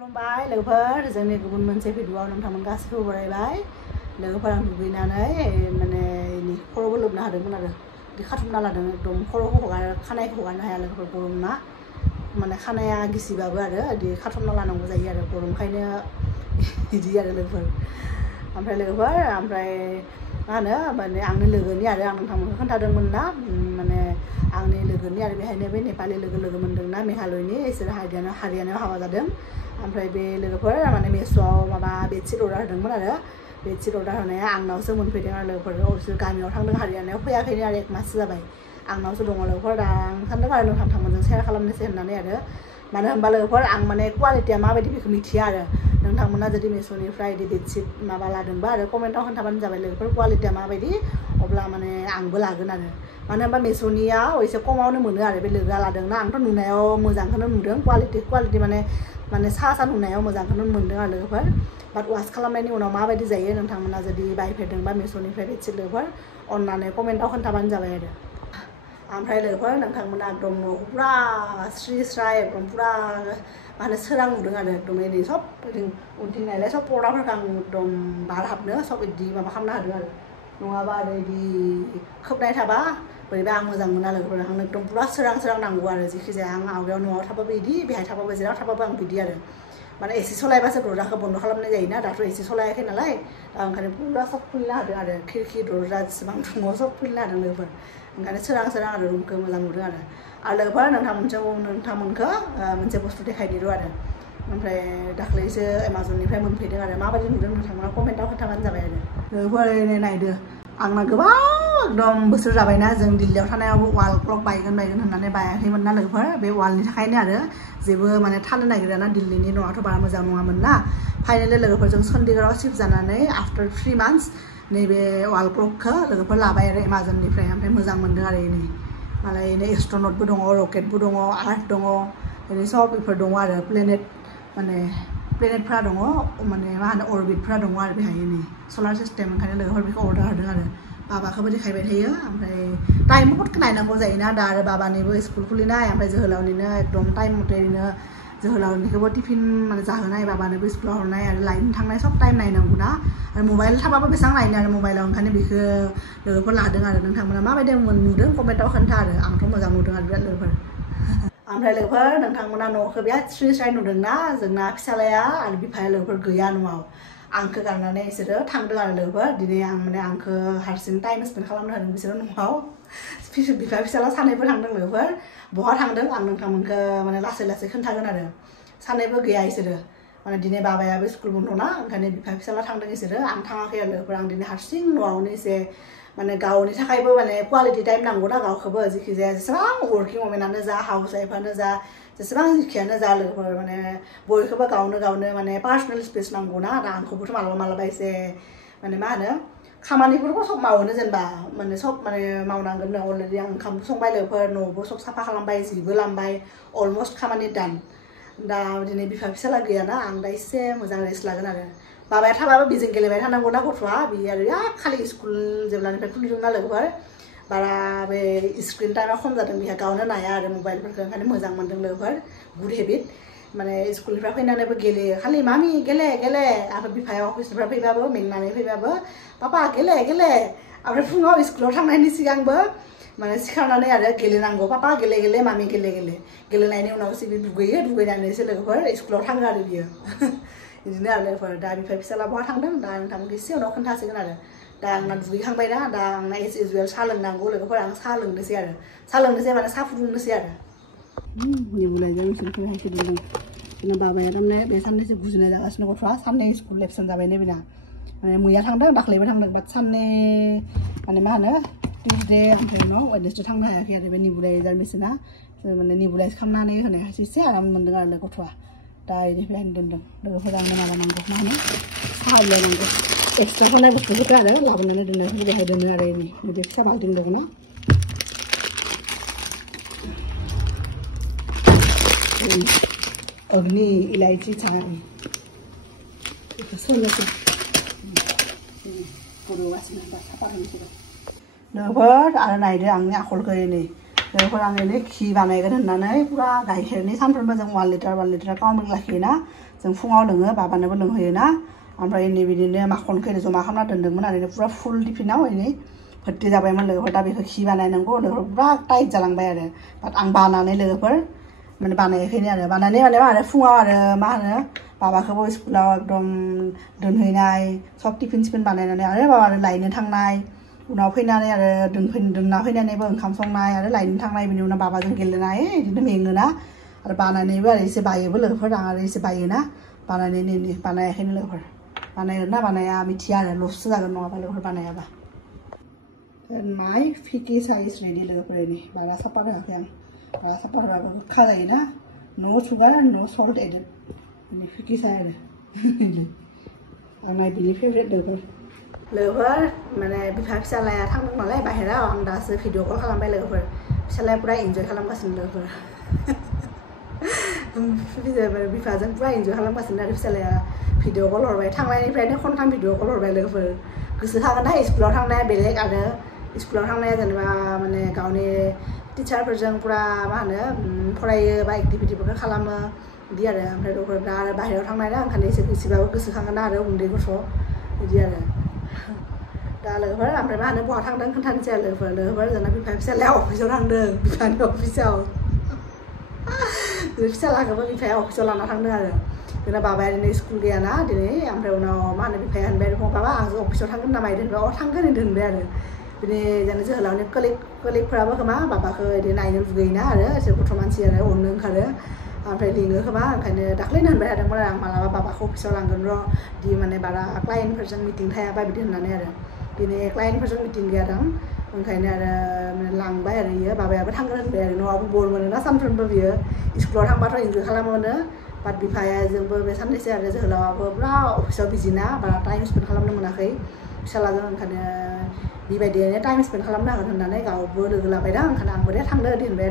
खुलुमबाय लोगोफोर जोंनि गुबुन मोनसे भिडिअआव नोंथांमोन गासिबो बरायबाय लोगोफोर आं दुगैनानै माने खर'बो लोबनो हादोंमोन आरो बिदि खाथुमना लादों एकदम खर'खौ खानायखौ हगारनो हाया लोगोफोर गरमना माने खानाया गिसिबाबो आरो बिदि खाथुमना लानांगौ जायो आरो गरमखायनो बिदि आरो लोगोफोर ओमफ्राय मा होनो माने आंनि लोगोनि आरो आं नोंथांमोनखौ खोन्थादोंमोन ना माने आंनि लोगोनि आरो बेहायनो बे नेपालि लोगो मोनदोंना मेघालयनि इसोर हारियानायाव हाबा जादों ओमफ्राय बे लोगोफोर माने मेस'आव माबा बेडशिट अर्डार होदोंमोन आरो बेडशिट अर्डार होनाया आंनावसो मोनफैदों आरो लोगोफोर बिसोर गामियाव थांदों हारियानायाव फैयाखैनो आरो 1 माससो जाबाय आंनावसो दङ लोगोफोर दा आं सानदों आरो नोंथांमोनजों शेयार खालामनोसै होननानै आरो मानो होनबा लोगोफोर आं माने क्वालिटिया माबायदि बेखौ मिथिया आरो नोंथांमोना जुदि मेस'निफ्राय बिदि बेडशिट माबा लादोंबा आरो कमेन्टआव खोन्थाबानो जाबाय लोगोफोर क्वालिटिया माबायदि अब्ला माने आंबो लागोन आरो मानो होनबा मेस'नियाव एसे खमावनो मोनो आरो बे लोगोआ लादोंना आंथ' नुनायाव मोजांखौनो नुदों क्वालिटि माने सा नुनायाव मोजांखौनो मोनदों आरो लोगोफोर बाट वास खालामनायनि उनाव माबायदि जायो नोंथांमोना जुदि बायफेरदोंबा मेस'निफ्राय बेडशिट लोगोफोर अननानै कमेन्टआव खोन्थाबानो जाबाय आरो ओमफ्राय लोगोफोर नोंथांमोना एकदम पुरा स्रि स्राय एकदम पुरा मा होनो सोरां नुदों आरो एकदम ओरै सब उनथिं नायलाय सब पर्दाफोरखौ आं एकदम बार हाबनो सब बिदि माबा खालामनो हादों आरो नङाबा आरो बिदि खोबनाय थाबा बोरैबा आं मोजां मोना लोगोफोर आं एकदम पुरा सोरां नांगौ आरो जेखि जाया आं आवगायाव न'आव थाबाबो बिदि बेहाय थाबाबो जेराव थाबाबो आं बिदि आरो माने एसि सलायबासो दरजाखौ बन्द खालामनाय जायोना दाथ' एसि सलायाखै नालाय दा ओंखायनो पुरा सब खुलिना होदों आरो खिरखि दरजा जेसेबां दङ सब खुलिना होदों लोगोफोर ओंखायनो सोरां आरो रुमखौ मोजां नुदों आरो लोगोफोर नोंथांमोनखौ मोनसे बुस्थु देखायदिर' आरो ओमफ्राय दाख्लैसो एमाजननिफ्राय मोनफैदों आरो माबायदि नुदों नोंथांमोना कमेन्टआव खोन्थाबानो जाबाय आरो लोगोफोर नायदो आंना गोबां एकदम बोसोर जाबायना जों दिल्लीयाव थानायावबो वाल क्लक बायगोन होननानै बायाखैमोन ना लोगोफोर बे वालनि थाखायनो आरो जेबो माने थानो नागिरा ना दिल्लीनि न'आथ' बारा मोजां नङामोन ना फाइनेलि लोगोफोरजों चन्डीगढ़आव शिफ्ट जानानै आफ्टार 3 मान्थ्स नैबे वाल क्लकखौ लोगोफोर लाबाय आरो एमाजननिफ्राय ओमफ्राय मोजां मोनदों आरो इनि मालाय इनो एस्ट्रनटबो दङ रकेटबो दङ आर्थ दङ ओरै सब बेफोर दङ आरो प्लेनेटफ्रा दङ माने मा होनो अरबिटफ्रा दङ आरो बेहाय नै सलार सिस्टेम ओंखायनो लोगोफोर बेखौ अर्डार होदों आरो बाबाखौबो देखायबाय थायो ओमफ्राय टाइम बहुद नायनांगौ जायोना दा आरो बाबानिबो स्कुल खुलिनाय ओमफ्राय जोहोलावनिनो एकदम टाइम मथेनो जोहोलावनिखौबो टिफिन माने जाहोनाय बाबानोबो स्कुलाव हरनाय आरो लाइन थांनाय सब टाइम नायनांगौ ना आरो मबाइल थाबाबो बेसेबां नायनो आरो मबाइलाव ओंखायनो बेखौ लोगोफोर लादों आरो नोंथांमोना माबायदि नुदों कमेन्टआव खोन्था आरो आंथ' मोजां नुदों आरो बिराद लोगोफोर ओमफ्राय लोगोफोर नोंथांमोना न'खौ बिराद स्रि स्राय नुदोंना जोंना फिसालाया आरो बिफाया लोगोफोर गैया न'आव आंखौ गारनानै बिसोरो थांदों आरो लोगोफोर दिनै आं माने आंखौ हारसिं टाइम स्पेन्ड खालामनो होदों बिसोरो न'आव बिफा फिसाला सानैबो थांदों लोगोफोर बहा थांदों आं नोंथांमोनखौ माने लासै खोन्थागोन आरो सानैबो गैया बिसोरो माने दिनै बाबायाबो स्कुल बन्द'ना ओंखायनो बिफा फिसाला थांदों बिसोरो आं थाङाखै आरो लोगोफोर आं दिनै हारसिं न'आवनो एसे माने गावनि थाखायबो माने क्वालिटि टाइम नांगौ ना गावखौबो जेखि जाया जेसेबां वर्किं वमेनानो जा हाउस वाइफआनो जा जेसेबां जिखियानो जा लोगोफोर माने बयखौबो गावनो माने पार्सनेल स्पेस नांगौ ना दा आंखौबोथ' मालाबा एसे माने मा होनो खामानिफोरखौ सब मावोनो जेनेबा माने सब माने मावनांगोन अलरेडि आं ओंखाम संबाय लोगोफोर न'बो सब साफा खालामबाय जिबो लामबाय अलमस्ट खामानि दान दा दिनै बिफा फिसाला गैयाना आं दा एसे मोजां रेस्ट लागोन आरो बाबाया थाबाबो बिजों गेलेबाय थानांगौ ना गथ'आ बियो आरो खालि स्कुल जेब्लानिफ्राय खुलिदों ना लोगोफोर बारा बे स्क्रिन टाइमा खम जादों बिहा गावनो नाया आरो मबाइलफोरखौ ओंखायनो मोजां मोनदों लोगोफोर गुड हेबिट माने स्कुलनिफ्राय फैनानैबो गेलेयो खालि मामि गेले आरो बिफाया अफिसनिफ्राय फैबाबो मेंनानै फैबाबो पापा गेले ओमफ्राय फुङाव स्कुलाव थांनायनि सिगांबो माने सिखारनानै आरो गेलेनांगौ पापा गेले मामि गेलेनायनि उनावसो बे दुगैनानैसो लोगोफोर स्कुलाव थाङो आरो बियो बिदिनो आरो लोगोफोर दा बिफा फिसाला बहा थांदों दा नोंथांमोनखौ एसे उनाव खोन्थासिगोन आरो दा आंना दुगैखांबायना दा आंना एस इउजुवेल साहा लोंनांगौ लोगोफोर आं साहा लोंनोसै माने साहा फुदुंनोसै आरो निबुलाइजों नोंसोरखौ फुदुंदों जोंना बाबाया थारमाने बे साननैसो गुजुनाय जागासिनो गथ'आ साननै स्कुल एबसेन्ट जाबायनो बेना माने मैया थांदों दाख्लैबो थांदों बाट साननै माने मा होनो टिउसडे ओमफ्राय उनाव वेडनेसडे थांनो हायाखै आरो बे निबुलाइजार मेसिना माने निबुलाइज खालामनानै होनायासो एसे आराम मोनदों आरो गथ'आ दा बेनिफ्रायनो दोनदों लोगोफोर आंनो माबानांगौ मा होनो साहा बिलाइनांगौ एक्सट्रा होनाय बुस्थुफोरखौ आरो लाबोनानै दोननायफोरखौ बेहाय दोनो आरो बिदि फिसा बाल्थिं दङ ना अग्नि इलायची चाय लोगोफोर आरो नायदो आंनि आखलखौ नै लोगोफोर आं ओरैनो खि बानायगोन होननानै पुरा गाइखेरनि सानफ्रोमबो जों 1 लिटार काउमिक लाखियोना जों फुङाव लोङो बाबानोबो लोंहोयोना ओमफ्राय नै बिदिनो माखनखौ जमा खालामना दोन्दोंमोन आरो पुरा फुल टिफिनाव ओरै भर्ति जाबायमोन लोगोफोर दा बेखौ खि बानायनांगौ लोगोफोर पुरा टाइट जालांबाय आरो बाट आं बानानै लोगोफोर माने बानायाखैनो आरो बानायनाय माने आरो फुङाव आरो मा होनो बाबाखौबो स्कुलाव एकदम दोनहैनाय सब टिफिन सिफिन बानायनानै आरो बाबा आरो लायनो थांनाय उनाव फैनानै आरो दोनना फैनानैबो ओंखाम संनाय आरो लायनो थांनाय बिनि उनाव बाबाजों गेलेनाय बिदिनो मेङोना आरो बानायनायबो आरो एसे बायोबो लोगोफोर आं आरो एसे बायोना बानायाखैनो लोगोफोर बानायगोन ना बानाया मिथिया आरो लससो जागोन नङाबा लोगोफोर बानायाबा माइ फिकी साइज रेडि लोगोफोर नै बारा साफा होआखै आं बारा साफा होबाबो गोखा जायोना नो सुगार नो सल्ट एडेड फिकी साइ आरो आंना बिनि फेभरेट लोगोफोर माने बिफा फिसालाया थांदों नालाय बाहेराव आं दासो भिडिअ कल खालामबाय लोगोफोर फिसालाया पुरा इन्जय खालामगासिनो लोगोफोर बिफाजों पुरा इन्जय खालामगासिनो आरो फिसालाया भिडिअ कल हरबाय थांनायनिफ्रायनो खनथाम भिडिअ कल हरबाय लोगोफोर गोसोखागोन ना स्कुलाव थांनाया बेलेग आरो स्कुलाव थांनाया जेनेबा माने गावनि टिचारफोरजों पुरा मा होनो फरायो बा एक्टिभिटिफोरखौ खालामो बिदि आरो ओमफ्राय लोगोफोर दा आरो बाहेरायाव थांनाय ना ओंखायनो एसेबाबो गोसोखागोन ना आरो उन्दै गथ' बिदि आरो दा लोगोफोर ओमफ्राय मा होनो बहा थांदों खोन्थानोसै आरो लोगोफोर जोंना बिफा फिसालाया अफिसाव थांदों बिफानि अफिसाव फिसालाखौबो बिफाया अफिसाव लाना थांदों आरो जोंना बाबाया दिनै स्कुल गैयाना दिनै ओमफ्राय उनाव मा होनो बिफाया होनबाय बाबा आं अफिसाव थांगोन नामा बिदि होनबाय थांगोन बिदि होनबाय आरो बिदिनो जोंनि जोहोलावनि कलिगफोराबो खोमा बाबाखौ बिदि नायनो लुगैयोना आरो एसे गथ' मानसि आरो अननो ओंखारो ओमफ्राय लिङो खोमा ओंखायनो दाख्लैनो होनबाय थादोंमोन आं मालाबा बाबाखौ अफिसाव लांगोन र' दि माने बारा क्लाइन्टफोरजों मिटिं थायाबा बिदि होननानै आरो दिनै क्लाइन्टफोरजों मिटिं गैयादां ओंखायनो आरो लांबाय आरो बियो बाबायाबो थांगोन होनबाय आरो न'आवबो बर मोनोना सानफ्रोमबो बियो स्कुलाव थांबाथ' इन्जय खालामोनो बाट बिफाया जोंबो बे साननैसो आरो जोहोलावाबो पुरा अफिसाव बिजिना बारा टाइम स्पेन्ड खालामनो मोनाखै फिसालाजों ओंखायनो बेबायदियैनो टाइम स्पेन्ड खालामनो हागोन होननानै गावबो लोगो लाबायदां ओंखायनो आंबो दे थांदो बिदि होनबाय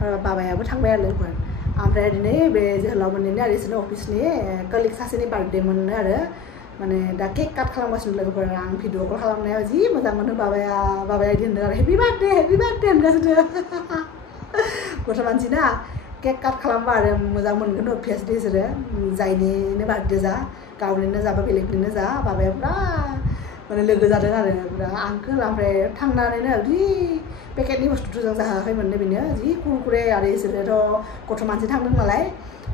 आरो बाबायाबो थांबाय आरो लोगोफोर ओमफ्राय दिनै बे जोहोलाव मोननिनो आरो बिसोरनि अफिसनि कलिग सासेनि बार्थडे मोननो आरो माने दा केक काट खालामगासिनो लोगोफोर आं भिडिअ कल खालामनायाव जि मोजां मोनो बाबाया बिदि होनदों आरो हेपि बार्थडे होनगासिनो गथ' मानसि ना केक काट खालामबा आरो मोजां मोनगोन अभियासलि बिसोरो जायनिनो बार्थडे जा गावनिनो जा बा बेलेगनिनो जा बाबाया पुरा माने लोगो जादों आरो पुरा आंखोल ओमफ्राय थांनानैनो जि पेकेटनि बुस्थुथ' जों जाहोआखैमोननो बेनो जि कुरकुरे आरो बिसोरोथ' गथ' मानसि थांदों नालाय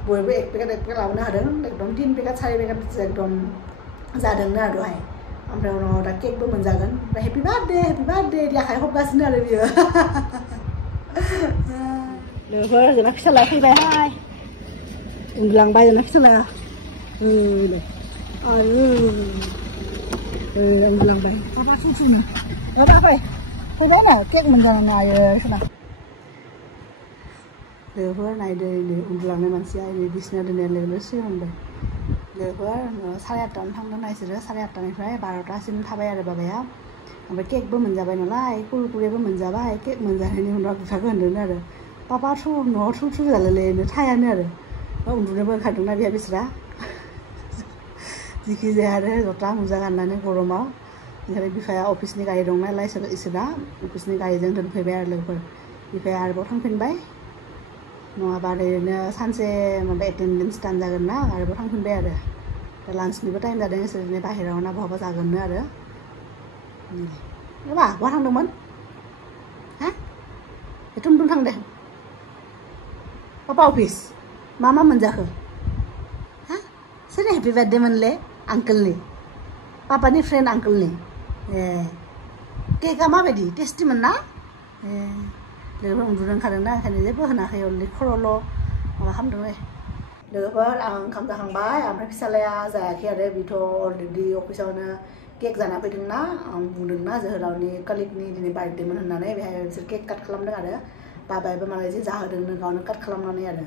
बयबो एक पेकेट लाबोनो हादों एकदम 3 पेकेट 4 पेकेट एकदम जादोंनो आरो दहाय ओमफ्राय उनाव दा केकबो मोनजागोन ओमफ्राय हेपि बार्थडे बिदि आखाइ खबगासिनो आरो बियो लोगोफोर जोंना फिसालाया फैबायहाय उन्दुलांबाय जोंना फिसालाया उन्दुलांबाय बाबा सुनो बाबा फैबाय ना केक मोनजानो आयो सोना लोगोफोर नायदो उन्दुलांनाय मानसिया बिसिना दोननाय लोगो सिगांबाय लोगोफोर 8:30 थांदों बिसोरो 8:30निफ्राय 12टासिम थाबाय आरो बाबाया ओमफ्राय केकबो मोनजाबाय नालाय कुरकुरेबो मोनजाबाय केक मोनजानायनि उनाव बिफाखौ होनदों आरो पापा न'आव थु जालायलायनो थायानो आरो उन्दुनोबो ओंखारदोंना बिहा बिसोरा जिखि जाया आरो जथा मुजा गाननानै गरमाव ओंखायनो बिफाया अफिसनि गारि दं नालाय इसोरा अफिसनि गारिजों दोनफैबाय आरो लोगोफोर बिफाया आरोबाव थांफिनबाय नङाबा ओरैनो सानसे माबा एटेन्डेन्स दानजागोन ना आरोबाव थांफिनबाय आरो दा लान्चनिबो टाइम जादों इसोरनि बाहेरायाव ना बहाबा जागोननो आरो बा बहा थांदोंमोन हा थुम थांदों पापा अफिस मा मोनजाखो हा सोरनि हेपि बार्थडे मोनले आंकोलनि पापानि फ्रेन्ड आंकोलनि केकआ माबायदि टेस्टिमोन ना लोगोफोर उन्दुनो ओंखारदों ना ओंखायनो जेबो होनाखै अनलि खर'ल' माबा खालामदों लोगोफोर आं ओंखाम जाखांबाय ओमफ्राय फिसालाया जायाखै आरो बेथ' अलरेडि अफिसावनो केक जाना फैदोंना आं बुंदोंना जोहोलावनि कलिगनि दिनै बार्थडेमोन होननानै बेहाय बिसोर केक काट खालामदों आरो बाबायाबो मालाय जे जाहोदोंनो गावनो काट खालामनानै आरो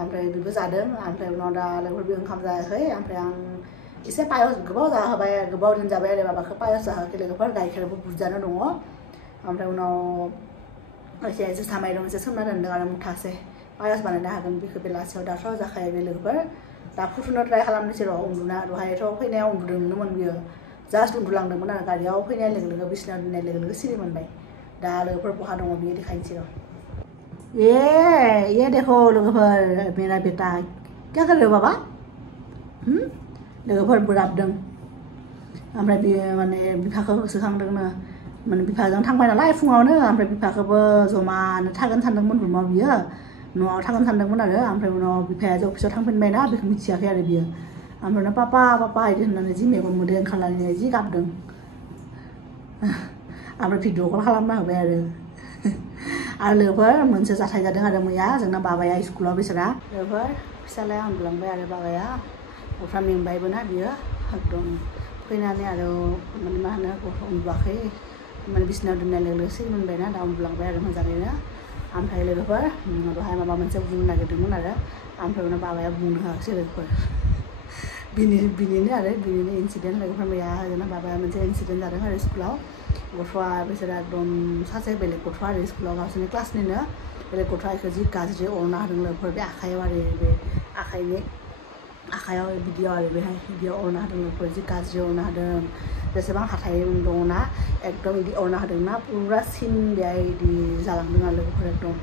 ओमफ्राय बेबो जादों ओमफ्राय उनाव दा लोगोफोर बे ओंखाम जायाखै ओमफ्राय आं एसे पायस गोबाव जाहोबाय गोबाव दिन जाबाय आरो बाबाखौ पायस जाहोआखै लोगोफोर गाइखेरबो बुरजानो दङ ओमफ्राय उनाव एसे जोसा माइरं एसे सोमना दोनदों आरो मुथासे पायस बानायनो हागोन बेखौ बेलासियाव दाथ' जाखायो बे लोगोफोर दा फुथुनो ट्राइ खालामनोसै र' उन्दुना दहायथ' फैनायाव उन्दुदोंमोन बियो जास्ट उन्दुलांदोंमोन आरो गारियाव फैनाय लोगो लोगो बिसिनायाव दोननाय लोगो लोगो सिरि मोनबाय दा लोगोफोर बहा दङ बियो देखायनोसै र' ये देखो लोगोफोर मेरा बेटा क्या कर रहे हो बाबा लोगोफोर बोराबदों ओमफ्राय बियो माने बिफाखौ गोसोखांदोंनो माने बिफाजों थांबाय नालाय फुङावनो ओमफ्राय बिफाखौबो जमानो थागोन सानदोंमोन रुमाव बियो न'आव थागोन सानदोंमोन आरो ओमफ्राय उनाव बिफाया जे अफिसाव थांफिनबायना बेखौ मिथियाखै आरो बियो ओमफ्राय उनाव पापा पापा इदि होननानै जि मेगन मोदै ओंखारलायनानै जि गाबदों ओमफ्राय भिडिअ कल खालामना होबाय आरो लोगोफोर मोनसे जाथाय जादों आरो मैया जोंना बाबाया स्कुलाव बिसोरा लोगोफोर फिसालाया उन्दुलांबाय आरो बाबाया गथ'आ मेंबायबोना बियो एकदम फैनानै आरो माने मा होनो गथ' उन्दुवाखै माने बिसिनायाव दोननाय लोगो लोगो सिरि मोनबायना दा उन्दुलांबाय आरो मोजाङैनो ओमफ्राय लोगोफोर दहाय माबा मोनसे बुंनो नागिरदोंमोन आरो ओमफ्राय उनाव बाबाया बुंनो होआसै लोगोफोर बिनिनो इन्सिडेन्ट लोगोफोर मैया जोंना बाबाया मोनसे इन्सिडेन्ट जादों आरो स्कुलाव गथ'आ बिसोरा एकदम सासे बेलेग गथ'आ आरो स्कुलाव गावसोरनि क्लासनिनो बेलेग गथ'आ इखौ जि गाज्रि अरना होदों लोगोफोर बे आखायाव आरो बे आखायाव बिदियाव आरो बेहाय बिदियाव अरना होदों लोगोफोर जि गाज्रि अरना होदों जेसेबां हाथाइ दङना एकदम बिदि अरना होदोंना पुरा सिन बेहाय बिदि जालांदों आरो लोगोफोर एकदम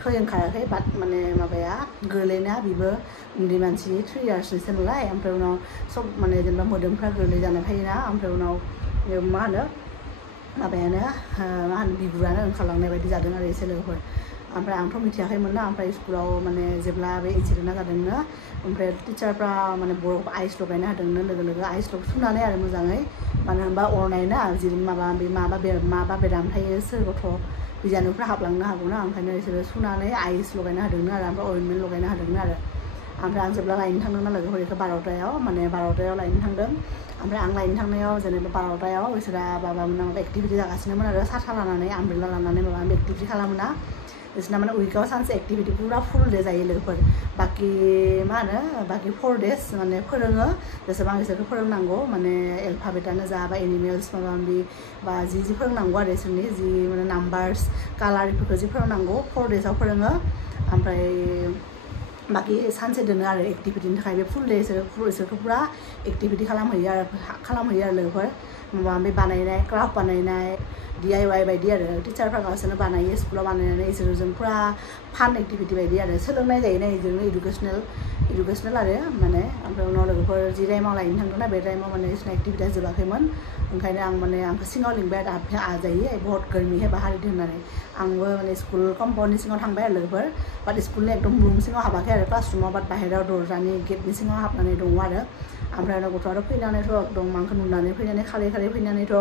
थै ओंखाराखै बाट माने माबाया गोरलैना बिबो उन्दै मानसि 3 इयार्सनिसो नालाय ओमफ्राय उनाव सब माने जेनेबा मोदोमफ्रा गोरलै जाना थायोना ओमफ्राय उनाव मा होनो माबायानो मा होनो बिगुरानो ओंखारलांनाय बायदि जादों आरो एसे लोगोफोर ओमफ्राय आंथ' मिथियाखैमोन ना ओमफ्राय स्कुलाव माने जेब्ला बे इन्सिडेन्टआ जादोंनो ओमफ्राय टिचारफ्रा माने बरफ आइस लगायना होदोंनो लोगो लोगो आइस सुनानै आरो मोजाङै मानो होनबा अरनाय ना जि माबा बेराम थायो सोर गथ' बिजानुफ्रा हाबलांनो हागौना ओंखायनो बिसोरो सुनानै आइस लगायना होदोंनो आरो ओमफ्राय अइनमेन्ट लगायना होदोंनो आरो ओमफ्राय आं जेब्ला लायनो थांदों ना लोगोफोर बेखौ 12टायाव माने 12टायाव लायनो थांदों ओमफ्राय आं लायनो थांनायाव जेनेबा 12टायाव बिसोरा बाबामोन एक्टिभिटि जागासिनोमोन आरो साथा लानानै आमब्रेला लानानै माबा एक्टिभिटि खालामोना बिसोरना माने उइकाव सानसे एक्टिभिटि पुरा फुल डे जायो लोगोफोर बाखि मा होनो बाखि 4 डेज माने फोरोङो जेसेबां बिसोरखौ फोरोंनांगौ माने एलफाबेटानो जा बा एनिमेल्स माबा माबि बा जि फोरोंनांगौ आरो बिसोरनि जि माने नाम्बार्स कालार बेफोरखौ जि फोरोंनांगौ 4 डेजआव फोरोङो ओमफ्राय बाखि सानसे दोनो आरो एक्टिभिटिनि थाखाय बे फुल डे बिसोरखौ पुरा एक्टिभिटि खालामहैयो आरो लोगोफोर माबा माबि बानायनाय क्राफ्ट बानायनाय DIY बायदि आरो टिचारफ्रा गावसोरनो बानायो स्कुलाव बानायनानै इसोरजों पुरा फान एक्टिभिटि बायदि आरो सोलोंनाय जायोना इजोंनो इडुकेसनेल आरो माने ओमफ्राय उनाव लोगोफोर जि टाइमाव लायनो थांदोंना बे टाइमाव माने इसोरना एक्टिभिटिया जोबाखैमोन ओंखायनो आं माने आंखौ सिङाव लिंबाय आरो आ जाइए बहुत गर्मी है बाहर इदि होननानै आंबो माने स्कुल कम्पाउन्डनि सिङाव थांबाय आरो लोगोफोर बाट स्कुलनि एकदम रुम सिङाव हाबाखै आरो क्लासरुमाव बाट बाहेरायाव दरजानि गेटनि सिङाव हाबनानै दङ आरो ओमफ्राय उनाव गथ'आथ' फैनानैथ' एकदम आंखौ नुनानै फैनानै खारै फैनानैथ'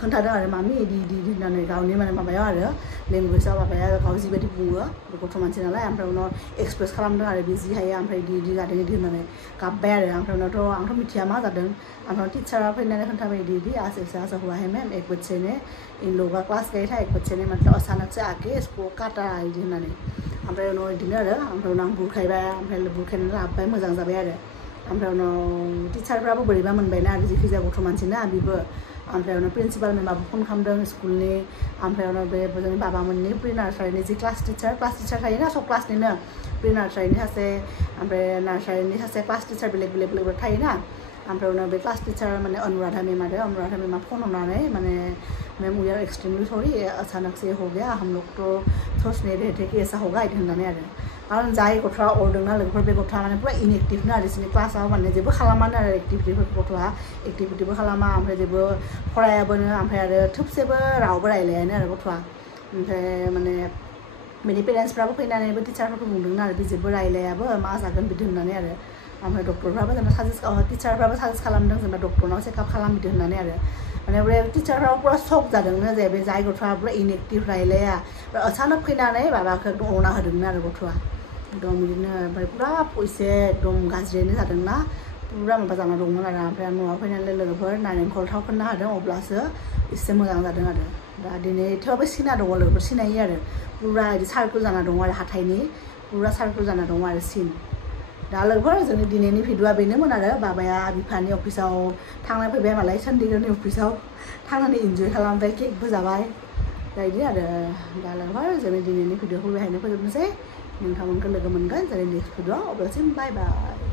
खोन्थादों आरो मामि इदि होननानै गावनि माने माबायाव आरो लेंगुवेजाव माबाया गाव जिबायदि बुङो गथ' मानसि नालाय ओमफ्राय उनाव एक्सप्रेस खालामदों आरो बे जि हायो ओमफ्राय इदि जादों इदि होननानै गाबबाय आरो ओमफ्राय उनावथ' आंथ' मिथिया मा जादों ओमफ्राय टिचारा फैनानै खोन्थाबाय इदि आज ऐसा हुआ है मैम एक बच्चे ने इन लोगों का क्लास गया था एक बच्चे ने मतलब अचानक से आके इसको काटा इदि होननानै ओमफ्राय उनाव इदिनो आरो ओमफ्राय उनाव आं बुरखायबाय ओमफ्राय बुरखायनानै लाबोबाय मोजां जाबाय आरो ओमफ्राय उनाव टिचारफ्राबो बोरैबा मोनबायना आरो जिखिजाया गथ' मानसिना बिबो ओमफ्राय उनाव प्रिन्सिपाल मेमाबो फन खालामदों स्कुलनि ओमफ्राय उनाव बे जोंनि बाबामोननि प्रि नार्सारिनि जि क्लास टिचार थायोना सब क्लासनिनो प्रि नार्सारिनि सासे ओमफ्राय नार्सारिनि सासे क्लास टिचार बेलेग थायोना ओमफ्राय उनाव बे क्लास टिचार माने अनुराधा मेमा फन हरनानै माने ma'am we are extremely sorry अचानक से हो गया हम लोग तो सोच नहीं रहे थे कि ऐसा होगा इदि होननानै आरो कारण जाय गथ'आ अरदोंना लोगोफोर बे गथ'आ माने पुरा इनएक्टिभना आरो बिसोरनि क्लासाव माने जेबो खालामानो आरो एक्टिभिटिफोरखौ गथ'आ एक्टिभिटिबो खालामा ओमफ्राय जेबो फरायाबोनो ओमफ्राय आरो थोबसेबो रावबो रायलायानो आरो गथ'आ ओमफ्राय माने बेनि पेरेन्टसफ्राबो फैनानैबो टिचारफोरखौ बुंदोंना आरो बे जेबो रायलायाबो मा जागोन बिदि होननानै आरो ओमफ्राय डक्टरफ्राबो जेनेबा टिचारफ्राबो साजेस्ट खालामदों जेनेबा डक्टरनाव चेकआप खालाम बिदि होननानै आरो माने बे टिचारफ्राबो पुरा शक जादोंनो जे बे जाय गथ'आ पुरा इनएक्टिभ रायलाया अचानक फैनानै माबाखौ अरना होदोंनो आरो गथ'आ एकदम बिदिनो ओमफ्राय पुरा एसे एकदम गाज्रियैनो जादोंना पुरा माबा जाना दंमोन आरो ओमफ्राय न'आव फैनानै लोगोफोर नारेंखल थाव फोनना होदों अब्लासो एसे मोजां जादों आरो दा दिनै थेवबो सिना दङ लोगोफोर सिनायो आरो पुरा बिदि सार्कोल जाना दङ आरो हाथाइनि पुरा सार्कोल जाना दङ आरो सिन दा लोगोफोर जोंनि दिनैनि भिडिअआ बेनोमोन आरो बाबाया बिफानि अफिसाव थांना फैबाय मालाय चन्डीगढ़नि अफिसाव थांनानै इन्जय खालामबाय केकबो जाबाय दा बिदि आरो दा लोगोफोर जोंनि दिनैनि भिडिअखौ बेहायनो फोजोबनोसै नोंथांमोनखौ लोगो मोनगोन जोंनि नेक्स्ट भिडिअ अब्लासिम बाय बाय